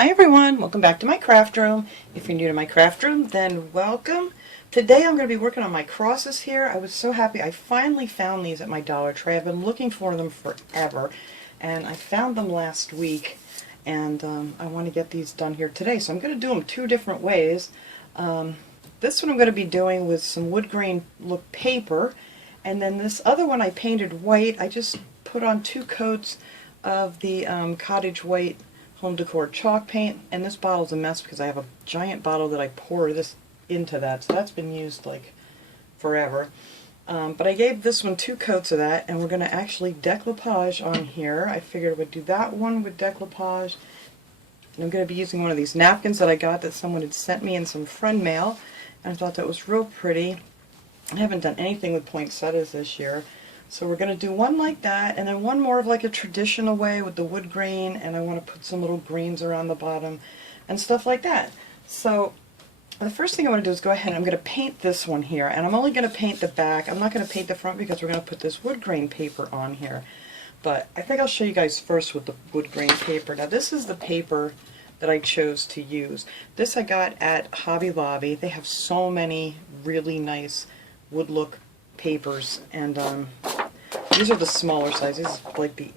Hi everyone, welcome back to my craft room. If you're new to my craft room, then welcome. Today I'm going to be working on my crosses here. I was so happy I finally found these at my Dollar Tree. I've been looking for them forever, and I found them last week, and I want to get these done here today. So I'm going to do them two different ways. This one I'm going to be doing with some wood grain look paper, and then this other one I painted white. I just put on 2 coats of the cottage white home decor chalk paint, and this bottle's a mess because I have a giant bottle that I pour this into that, so that's been used like forever. But I gave this one 2 coats of that, and we're going to actually decoupage on here. I figured I would do that one with decoupage, and I'm going to be using one of these napkins that I got that someone had sent me in some friend mail, and I thought that was real pretty. I haven't done anything with poinsettias this year. So we're going to do one like that, and then one more of like a traditional way with the wood grain, and I want to put some little greens around the bottom and stuff like that. So the first thing I want to do is go ahead and I'm going to paint this one here, and I'm only going to paint the back. I'm not going to paint the front because we're going to put this wood grain paper on here. But I think I'll show you guys first with the wood grain paper. Now this is the paper that I chose to use. This I got at Hobby Lobby. They have so many really nice wood look papers, and these are the smaller sizes, like the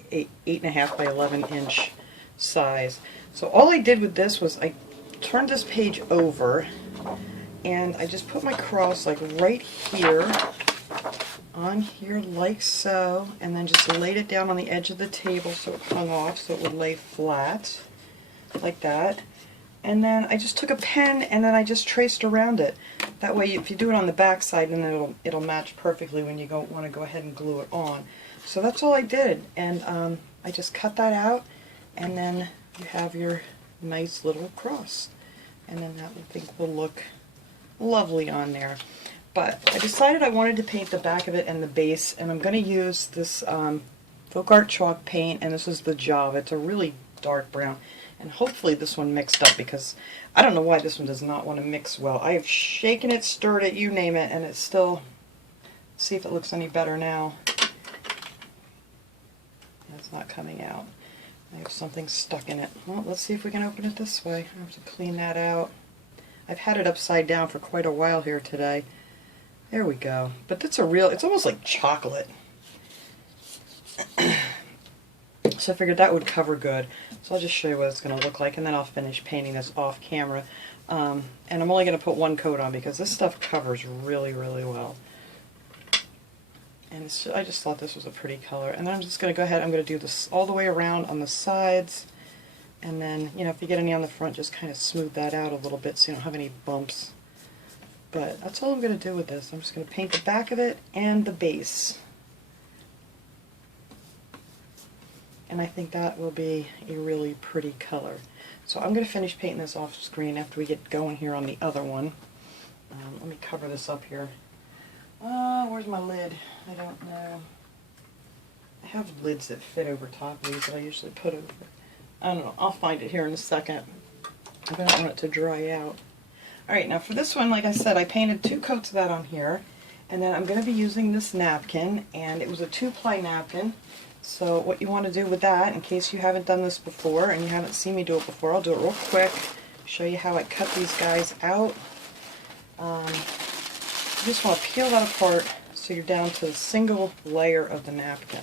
8.5 by 11 inch size. So all I did with this was I turned this page over, and I just put my cross like right here, on here like so, and then just laid it down on the edge of the table so it hung off, so it would lay flat, like that. And then I just took a pen and then I just traced around it. That way, if you do it on the back side, then it'll match perfectly when you want to go ahead and glue it on. So that's all I did, and I just cut that out, and then you have your nice little cross, and then that I think will look lovely on there. But I decided I wanted to paint the back of it and the base, and I'm going to use this folk art chalk paint, and this is the Java. It's a really dark brown. And hopefully this one mixed up, because I don't know why this one does not want to mix well. I have shaken it, stirred it, you name it, and it's still, see if it looks any better now. It's not coming out. I have something stuck in it. Well, let's see if we can open it this way. I have to clean that out. I've had it upside down for quite a while here today. There we go. But that's a real, it's almost like chocolate. So I figured that would cover good. So I'll just show you what it's going to look like, and then I'll finish painting this off camera. And I'm only going to put 1 coat on because this stuff covers really, really well. And I just thought this was a pretty color. And then I'm just going to go ahead, I'm going to do this all the way around on the sides. And then, you know, if you get any on the front, just kind of smooth that out a little bit so you don't have any bumps. But that's all I'm going to do with this. I'm just going to paint the back of it and the base. And I think that will be a really pretty color. So I'm going to finish painting this off screen after we get going here on the other one. Let me cover this up here. Where's my lid? I don't know. I have lids that fit over top of these that I usually put over. I don't know. I'll find it here in a second. I don't want it to dry out. Alright, now for this one, like I said, I painted 2 coats of that on here. And then I'm going to be using this napkin, and it was a 2-ply napkin. So what you want to do with that, in case you haven't done this before and you haven't seen me do it before, I'll do it real quick, show you how I cut these guys out. You just want to peel that apart so you're down to a single layer of the napkin.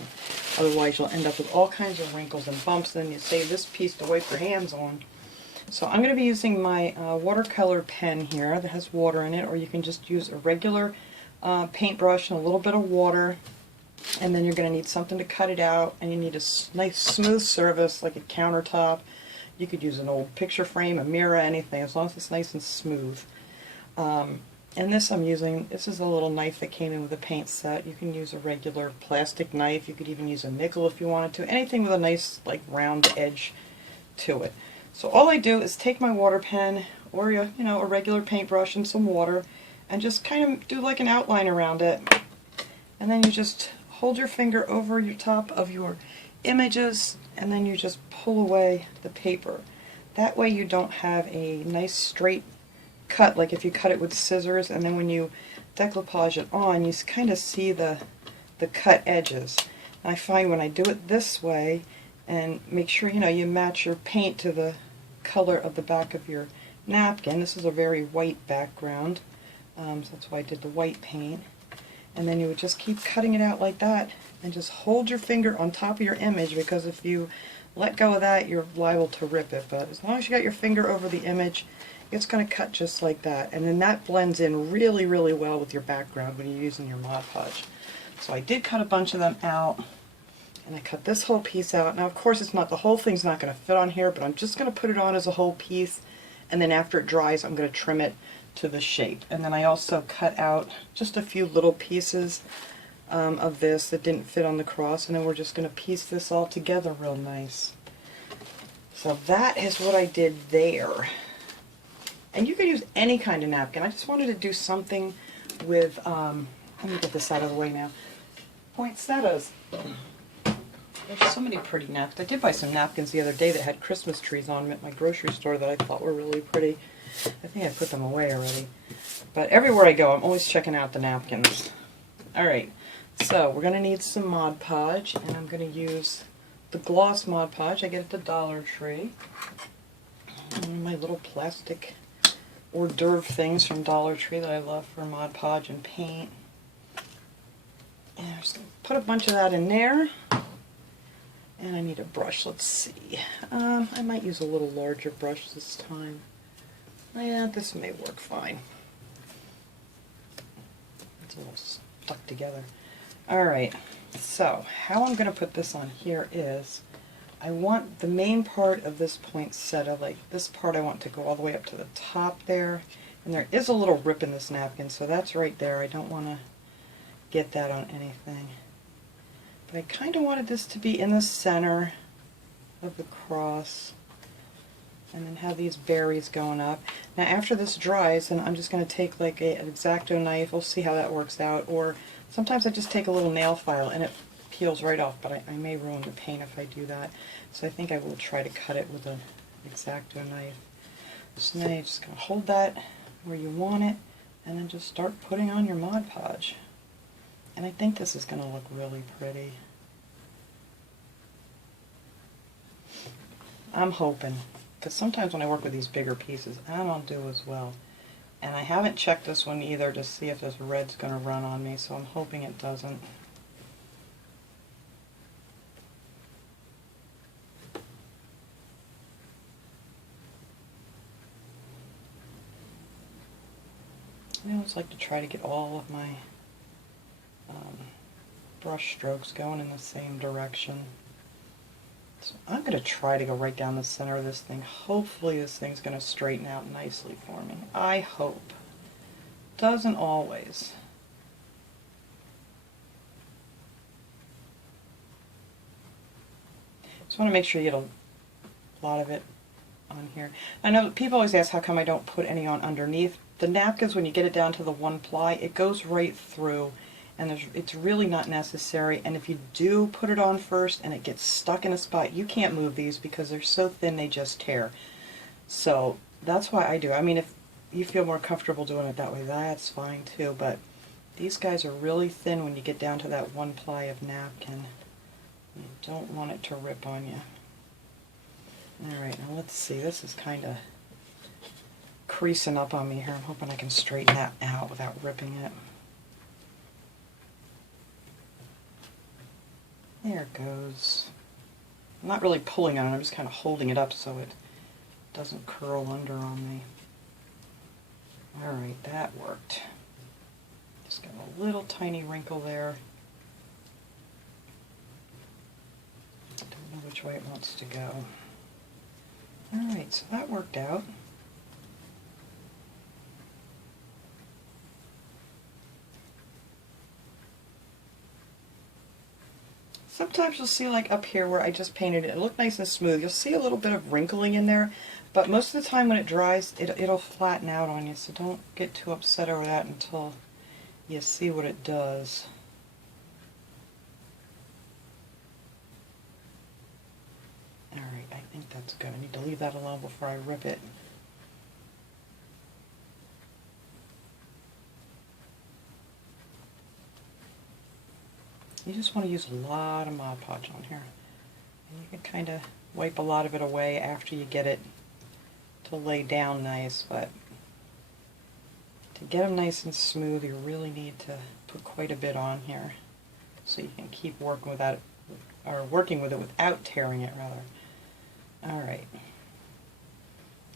Otherwise you'll end up with all kinds of wrinkles and bumps, and then you save this piece to wipe your hands on. So I'm going to be using my watercolor pen here that has water in it, or you can just use a regular paintbrush and a little bit of water. And then you're going to need something to cut it out, and you need a nice smooth surface like a countertop. You could use an old picture frame, a mirror, anything, as long as it's nice and smooth. And this I'm using, this is a little knife that came in with a paint set. You can use a regular plastic knife. You could even use a nickel if you wanted to. Anything with a nice like round edge to it. So all I do is take my water pen or a regular paintbrush and some water, and just kind of do like an outline around it. And then you just hold your finger over your top of your images, and then you just pull away the paper. That way you don't have a nice straight cut, like if you cut it with scissors, and then when you decoupage it on, you kind of see the cut edges. And I find when I do it this way, and make sure you match your paint to the color of the back of your napkin. This is a very white background, so that's why I did the white paint. And then you would just keep cutting it out like that, and just hold your finger on top of your image, because if you let go of that, you're liable to rip it. But as long as you got your finger over the image, it's going to cut just like that. And then that blends in really, really well with your background when you're using your Mod Podge. So I did cut a bunch of them out, and I cut this whole piece out. Now, of course, it's not, the whole thing's not going to fit on here, but I'm just going to put it on as a whole piece, and then after it dries, I'm going to trim it to the shape. And then I also cut out just a few little pieces of this that didn't fit on the cross, and then we're just going to piece this all together real nice. So that is what I did there. And you could use any kind of napkin. I just wanted to do something with, let me get this out of the way now, poinsettias. There's so many pretty napkins. I did buy some napkins the other day that had Christmas trees on them at my grocery store that I thought were really pretty. I think I put them away already. But everywhere I go, I'm always checking out the napkins. Alright, so we're going to need some Mod Podge, and I'm going to use the gloss Mod Podge. I get it at the Dollar Tree. One of my little plastic hors d'oeuvre things from Dollar Tree that I love for Mod Podge and paint. And I'm just going to put a bunch of that in there. And I need a brush. Let's see. I might use a little larger brush this time. Yeah, this may work fine. It's a little stuck together. Alright, so how I'm going to put this on here is, I want the main part of this poinsettia, like this part, I want to go all the way up to the top there. And there is a little rip in this napkin, so that's right there. I don't want to get that on anything. But I kind of wanted this to be in the center of the cross, and then have these berries going up. Now after this dries, then I'm just going to take like an X-Acto knife. We'll see how that works out. Or sometimes I just take a little nail file and it peels right off, but I may ruin the paint if I do that. So I think I will try to cut it with an X-Acto knife. So now you're just going to hold that where you want it, and then just start putting on your Mod Podge. And I think this is going to look really pretty. I'm hoping, because sometimes when I work with these bigger pieces, I don't do as well. And I haven't checked this one either to see if this red's going to run on me, so I'm hoping it doesn't. I always like to try to get all of my brush strokes going in the same direction. So I'm going to try to go right down the center of this thing. Hopefully this thing's going to straighten out nicely for me. I hope. Doesn't always. Just want to make sure you get a lot of it on here. I know people always ask how come I don't put any on underneath. The napkins, when you get it down to the one ply, it goes right through, and it's really not necessary. And if you do put it on first and it gets stuck in a spot, you can't move these because they're so thin they just tear. So that's why I do. I mean, if you feel more comfortable doing it that way, that's fine too, but these guys are really thin when you get down to that one ply of napkin. You don't want it to rip on you. Alright, now let's see. This is kind of creasing up on me here. I'm hoping I can straighten that out without ripping it. There it goes. I'm not really pulling on it, I'm just kind of holding it up so it doesn't curl under on me. Alright, that worked. Just got a little tiny wrinkle there. Don't know which way it wants to go. Alright, so that worked out. Sometimes you'll see like up here where I just painted it, it looked nice and smooth. You'll see a little bit of wrinkling in there, but most of the time when it dries, it'll flatten out on you, so don't get too upset over that until you see what it does. Alright, I think that's good. I need to leave that alone before I rip it. You just want to use a lot of Mod Podge on here. And you can kind of wipe a lot of it away after you get it to lay down nice, but to get them nice and smooth, you really need to put quite a bit on here so you can keep working without it, or working with it without tearing it, rather. All right.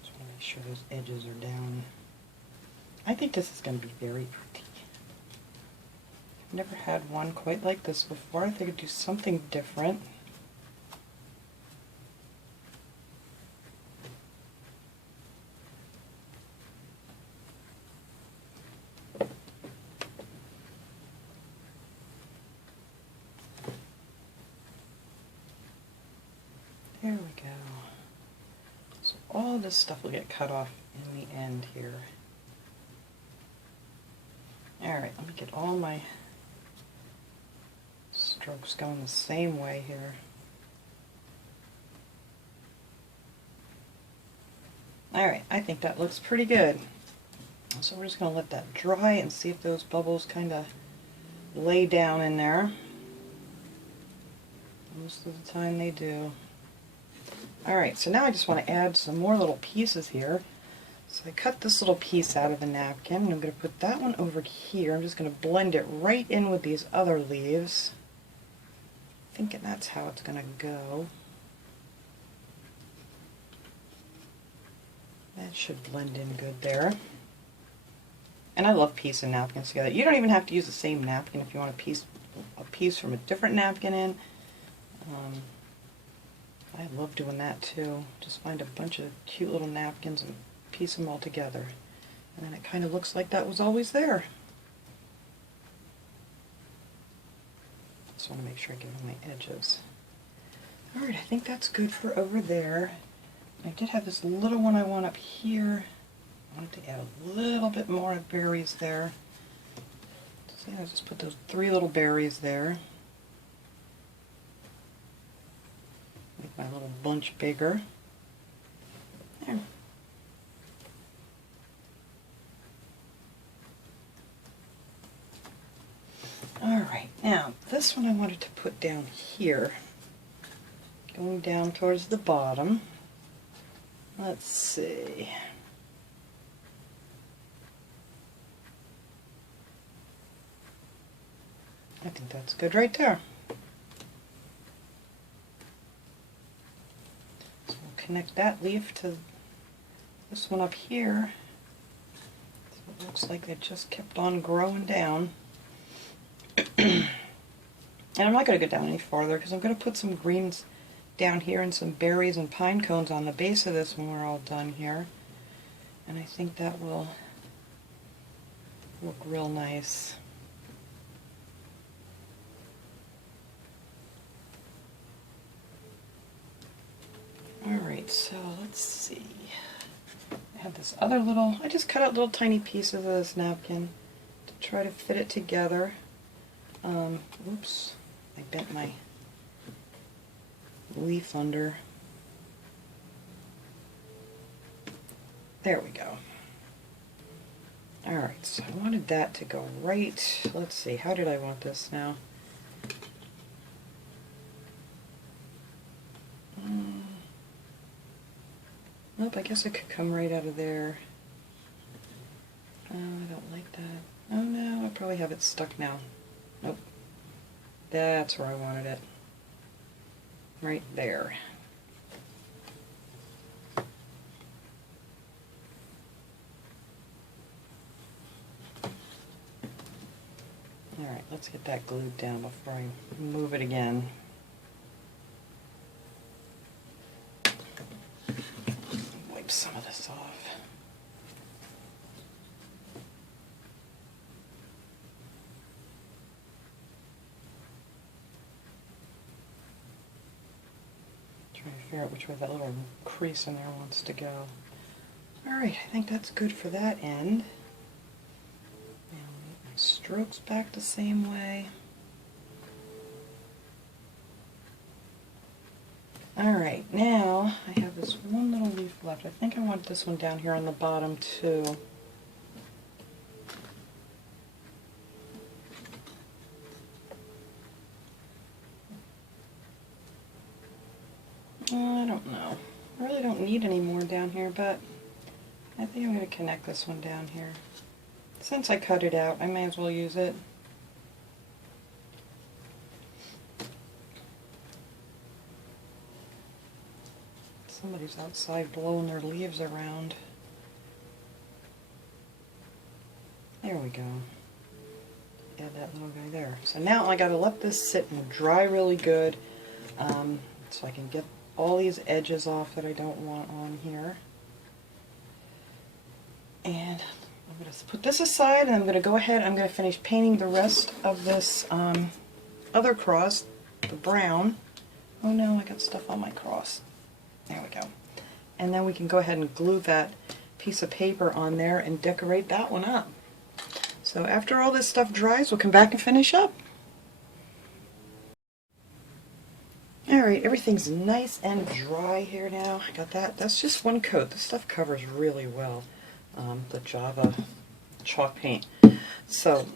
Just want to make sure those edges are down. I think this is going to be very pretty. I've never had one quite like this before. I think I'd do something different. There we go. So all this stuff will get cut off in the end here. Alright, let me get all my strokes going the same way here. Alright, I think that looks pretty good. So we're just going to let that dry and see if those bubbles kind of lay down in there. Most of the time they do. Alright, so now I just want to add some more little pieces here. So I cut this little piece out of the napkin, and I'm going to put that one over here. I'm just going to blend it right in with these other leaves. Thinking that's how it's going to go. That should blend in good there. And I love piecing napkins together. You don't even have to use the same napkin if you want to piece a piece from a different napkin in. I love doing that too. Just find a bunch of cute little napkins and piece them all together. And then it kind of looks like that was always there. Just want to make sure I get on my edges. Alright, I think that's good for over there. I did have this little one I want up here. I wanted to add a little bit more of berries there. So I'll just put those 3 little berries there. Make my little bunch bigger. There. Alright, now this one I wanted to put down here, going down towards the bottom. Let's see. I think that's good right there. So we'll connect that leaf to this one up here. So it looks like it just kept on growing down. And I'm not going to go down any farther because I'm going to put some greens down here and some berries and pine cones on the base of this when we're all done here. And I think that will look real nice. Alright, so let's see. I have this other little, I just cut out little tiny pieces of this napkin to try to fit it together. Oops, I bent my leaf under. There we go. Alright, so I wanted that to go right, let's see, how did I want this now? Nope, I guess it could come right out of there. Oh, I don't like that. Oh no, I probably have it stuck now. Nope. That's where I wanted it. Right there. Alright, let's get that glued down before I move it again. Wipe some of this off. Trying to figure out which way that little crease in there wants to go. Alright, I think that's good for that end. Now I'll get my strokes back the same way. Alright, now I have this one little leaf left. I think I want this one down here on the bottom too. I don't know. I really don't need any more down here, but I think I'm going to connect this one down here. Since I cut it out, I may as well use it. Somebody's outside blowing their leaves around. There we go. Add that little guy there. So now I got to let this sit and dry really good, so I can get all these edges off that I don't want on here. And I'm going to put this aside, and I'm going to go ahead and I'm going to finish painting the rest of this other cross, the brown. Oh no, I got stuff on my cross. There we go. And then we can go ahead and glue that piece of paper on there and decorate that one up. So after all this stuff dries, we'll come back and finish up. Alright, everything's nice and dry here now. I got that. That's just one coat. This stuff covers really well the Java chalk paint. So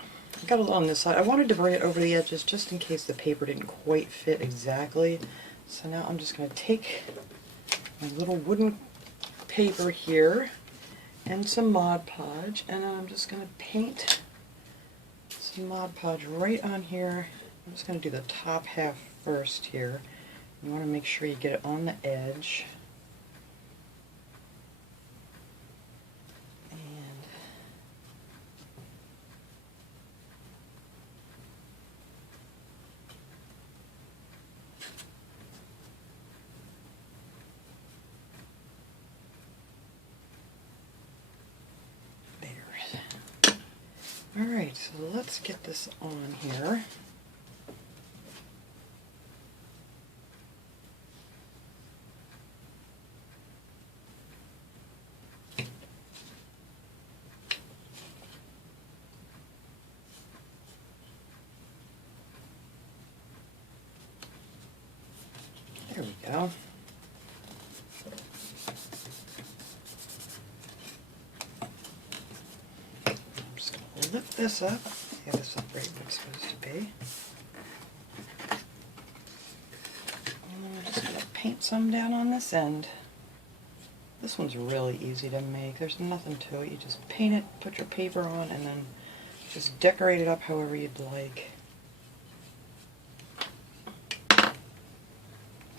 I got a little on this side. I wanted to bring it over the edges just in case the paper didn't quite fit exactly. So now I'm just going to take my little wooden paper here and some Mod Podge, and then I'm just going to paint some Mod Podge right on here. I'm just going to do the top half first here. You want to make sure you get it on the edge. And there. Alright, so let's get this on here. There we go. I'm just going to lift this up. Get this up right where it's supposed to be. And then I'm just going to paint some down on this end. This one's really easy to make. There's nothing to it. You just paint it, put your paper on, and then just decorate it up however you'd like.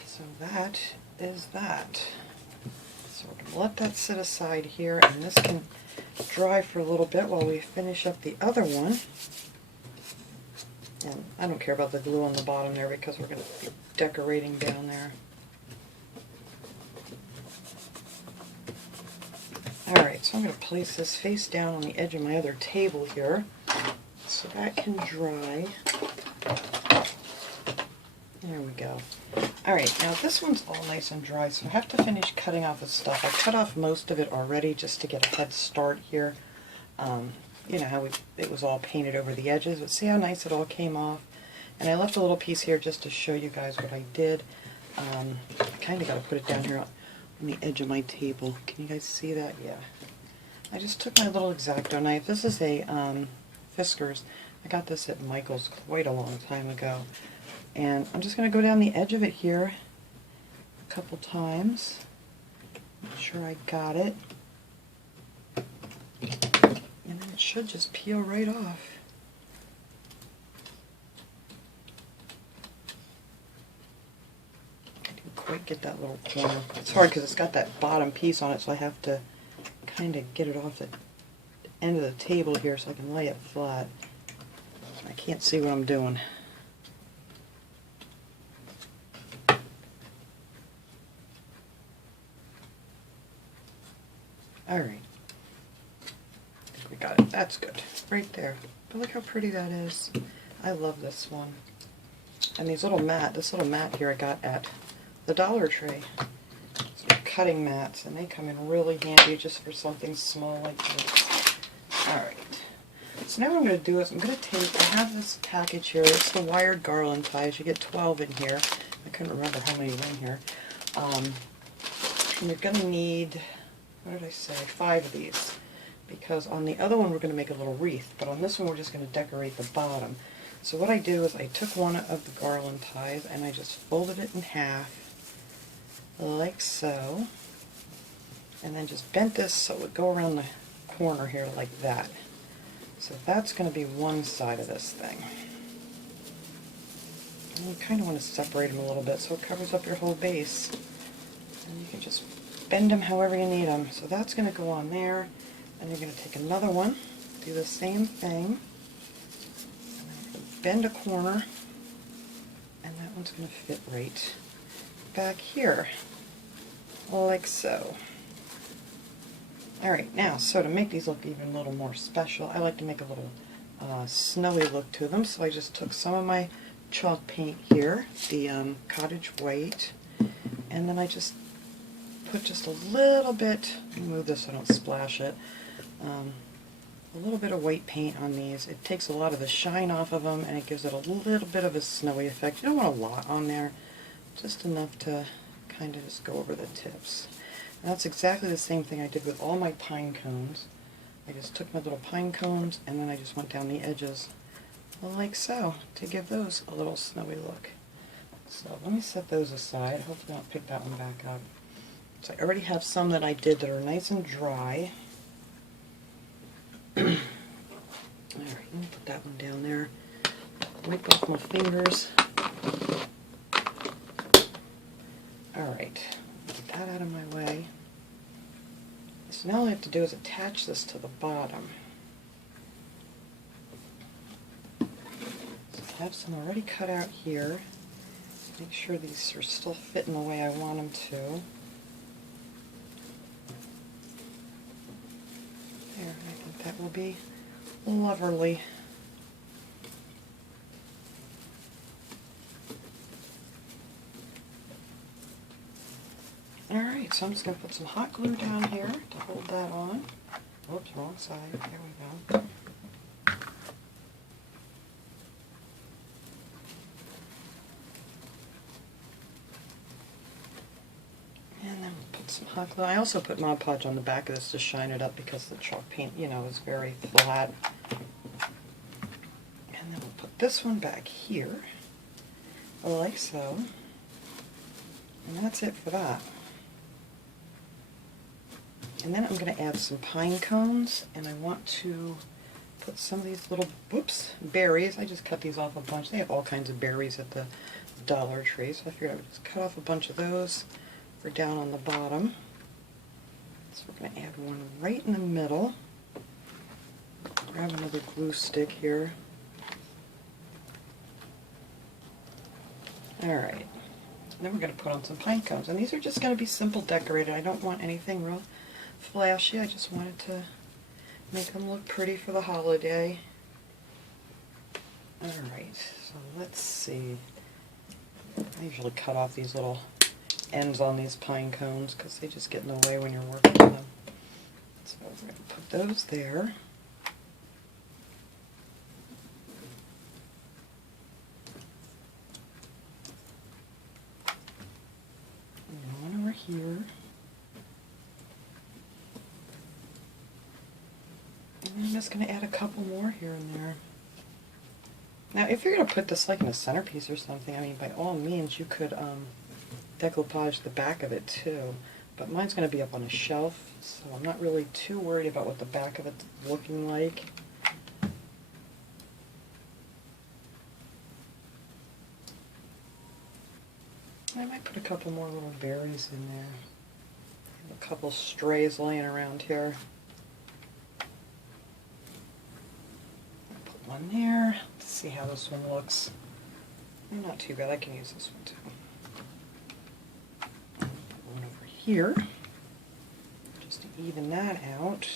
So that is that. So we're going to let that sit aside here, and this can dry for a little bit while we finish up the other one. And I don't care about the glue on the bottom there because we're going to be decorating down there. Alright, so I'm going to place this face down on the edge of my other table here so that can dry. There we go. Alright, now this one's all nice and dry, so I have to finish cutting off the stuff. I cut off most of it already just to get a head start here. You know how it was all painted over the edges, but see how nice it all came off? And I left a little piece here just to show you guys what I did. I kind of got to put it down here on the edge of my table. Can you guys see that? Yeah. I just took my little X-Acto knife. This is a Fiskars. I got this at Michael's quite a long time ago. And I'm just going to go down the edge of it here a couple times. Make sure I got it. And then it should just peel right off. I didn't quite get that little corner. It's hard because it's got that bottom piece on it, so I have to kind of get it off the end of the table here so I can lay it flat. I can't see what I'm doing. Alright, I think we got it. That's good. Right there. But look how pretty that is. I love this one. And these little this little mat here I got at the Dollar Tree. These are cutting mats, and they come in really handy just for something small like this. Alright. So now what I'm going to do is I'm going to take, I have this package here. It's the wired garland ties. You get 12 in here. I couldn't remember how many were in here. And you're going to need, what did I say, 5 of these, because on the other one we're going to make a little wreath, but on this one we're just going to decorate the bottom. So what I do is I took one of the garland ties and I just folded it in half, like so, and then just bent this so it would go around the corner here like that. So that's going to be one side of this thing. And you kind of want to separate them a little bit so it covers up your whole base. And you can just bend them however you need them. So that's going to go on there. And you're going to take another one, do the same thing, and bend a corner, and that one's going to fit right back here, like so. Alright, now, so to make these look even a little more special, I like to make a little snowy look to them, so I just took some of my chalk paint here, the cottage white, and then I just put just a little bit, let me move this so I don't splash it, a little bit of white paint on these. It takes a lot of the shine off of them and it gives it a little bit of a snowy effect. You don't want a lot on there, just enough to kind of just go over the tips. And that's exactly the same thing I did with all my pine cones. I just took my little pine cones and then I just went down the edges like so to give those a little snowy look. So let me set those aside. Hopefully I'll pick that one back up. So I already have some that I did that are nice and dry. Alright, let me put that one down there. Wipe off my fingers. Alright, get that out of my way. So now all I have to do is attach this to the bottom. So I have some already cut out here. Make sure these are still fitting the way I want them to. There, I think that will be lovely. Alright, so I'm just going to put some hot glue down here to hold that on. Oops, wrong side. There we go. And then we'll put some hot glue. I also put Mod Podge on the back of this to shine it up because the chalk paint, you know, is very flat. And then we'll put this one back here, like so. And that's it for that. And then I'm going to add some pine cones, and I want to put some of these little, whoops, berries. I just cut these off a bunch. They have all kinds of berries at the Dollar Tree, so I figured I would just cut off a bunch of those for down on the bottom. So we're going to add one right in the middle. Grab another glue stick here. Alright. Then we're going to put on some pine cones, and these are just going to be simple decorated. I don't want anything real flashy. I just wanted to make them look pretty for the holiday. Alright, so let's see. I usually cut off these little ends on these pine cones because they just get in the way when you're working with them. So we're going to put those there. And one over here. And I'm just going to add a couple more here and there. Now, if you're going to put this like in a centerpiece or something, I mean, by all means, you could decoupage the back of it too. But mine's going to be up on a shelf, so I'm not really too worried about what the back of it's looking like. I might put a couple more little berries in there. A couple strays laying around here. Put one there. Let's see how this one looks. Not too bad. I can use this one too. Put one over here, just to even that out.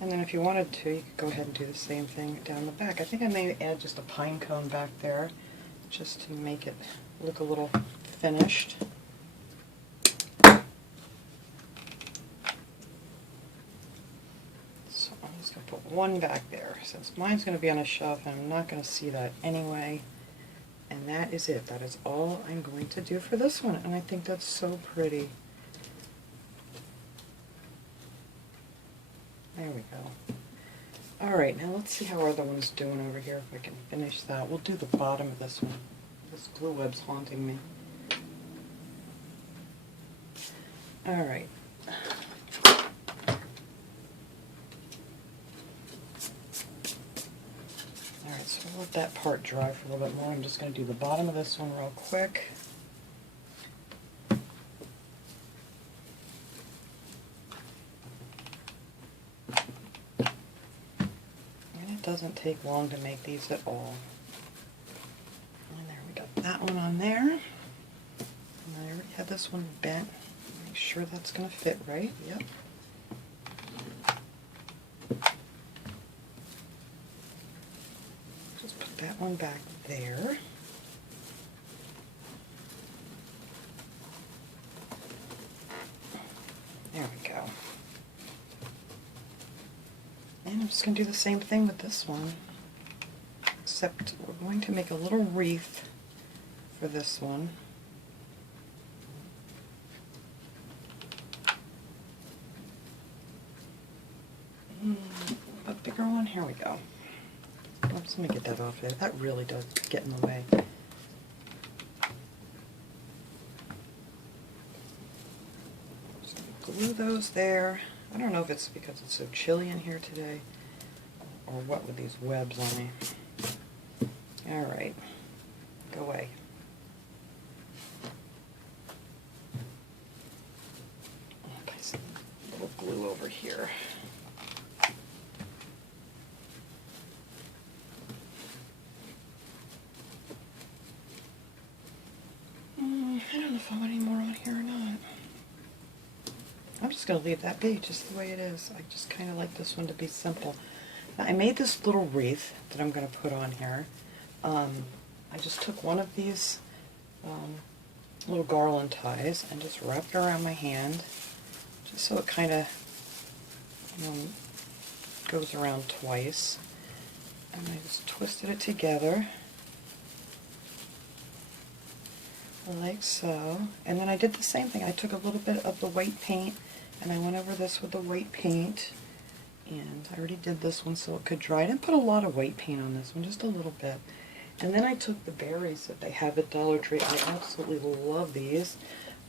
And then if you wanted to, you could go ahead and do the same thing down the back. I think I may add just a pine cone back there, just to make it look a little finished. So I'm just going to put one back there, since mine's going to be on a shelf and I'm not going to see that anyway. And that is it. That is all I'm going to do for this one, and I think that's so pretty. There we go. Alright, now let's see how our other one's doing over here, if I can finish that. We'll do the bottom of this one. This glue web's haunting me. Alright. Alright, so we'll let that part dry for a little bit more. I'm just going to do the bottom of this one real quick. And it doesn't take long to make these at all. And there we got that one on there. And I already had this one bent. Make sure that's going to fit right. Yep. Just put that one back there. There we go. And I'm just going to do the same thing with this one, except we're going to make a little wreath for this one. A bigger one, here we go. Oops, let me get that off there. That really does get in the way. Just glue those there. I don't know if it's because it's so chilly in here today or what with these webs on me. Alright, go away. Apply some little glue over here. I don't know if I want any more on here or not. I'm just going to leave that be just the way it is. I just kind of like this one to be simple. Now, I made this little wreath that I'm going to put on here. I just took one of these little garland ties and just wrapped it around my hand, just so it kind of goes around twice. And I just twisted it together like so. And then I did the same thing. I took a little bit of the white paint and I went over this with the white paint, and I already did this one so it could dry. I didn't put a lot of white paint on this one, just a little bit. And then I took the berries that they have at Dollar Tree. I absolutely love these.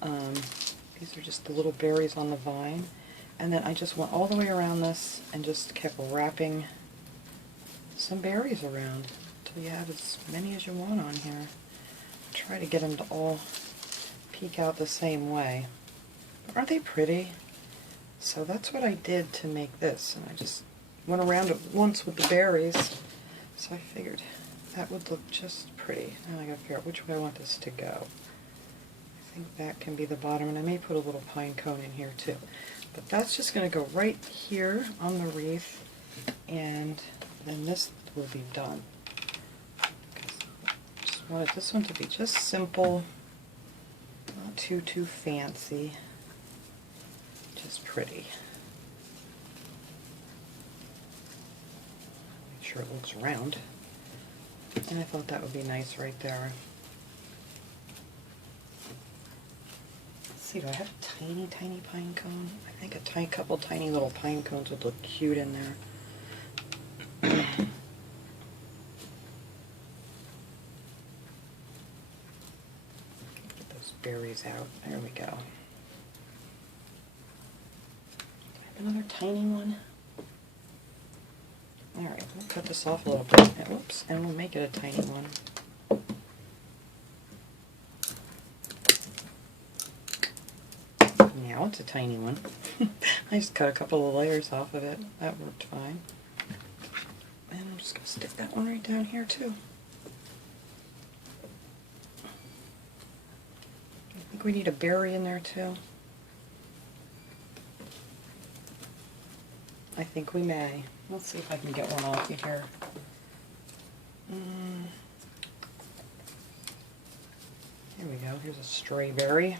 These are just the little berries on the vine. And then I just went all the way around this and just kept wrapping some berries around until you have as many as you want on here. Try to get them to all peek out the same way. But aren't they pretty? So that's what I did to make this, and I just went around it once with the berries, so I figured that would look just pretty. Now I gotta figure out which way I want this to go. I think that can be the bottom, and I may put a little pine cone in here too. But that's just gonna go right here on the wreath, and then this will be done. Just wanted this one to be just simple, not too fancy. Just pretty. Make sure it looks round. And I thought that would be nice right there. Let's see, do I have a tiny pine cone? I think a couple tiny little pine cones would look cute in there. Get those berries out. There we go. Another tiny one. Alright, we'll cut this off a little bit. Oops, and we'll make it a tiny one. Now it's a tiny one. I just cut a couple of layers off of it. That worked fine. And I'm just going to stick that one right down here too. I think we need a berry in there too. I think we may. Let's see if I can get one off you here. Here we go. Here's a stray berry.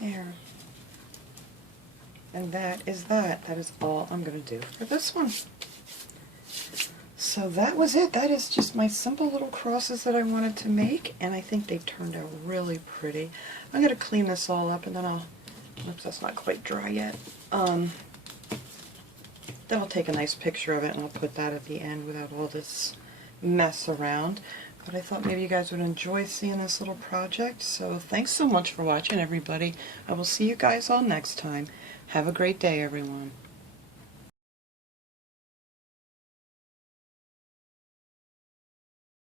There. And that is that. That is all I'm going to do for this one. So that was it. That is just my simple little crosses that I wanted to make, and I think they turned out really pretty. I'm going to clean this all up, and then I'll, oops, that's not quite dry yet. Then I'll take a nice picture of it and I'll put that at the end without all this mess around. But I thought maybe you guys would enjoy seeing this little project. So thanks so much for watching, everybody. I will see you guys all next time. Have a great day, everyone.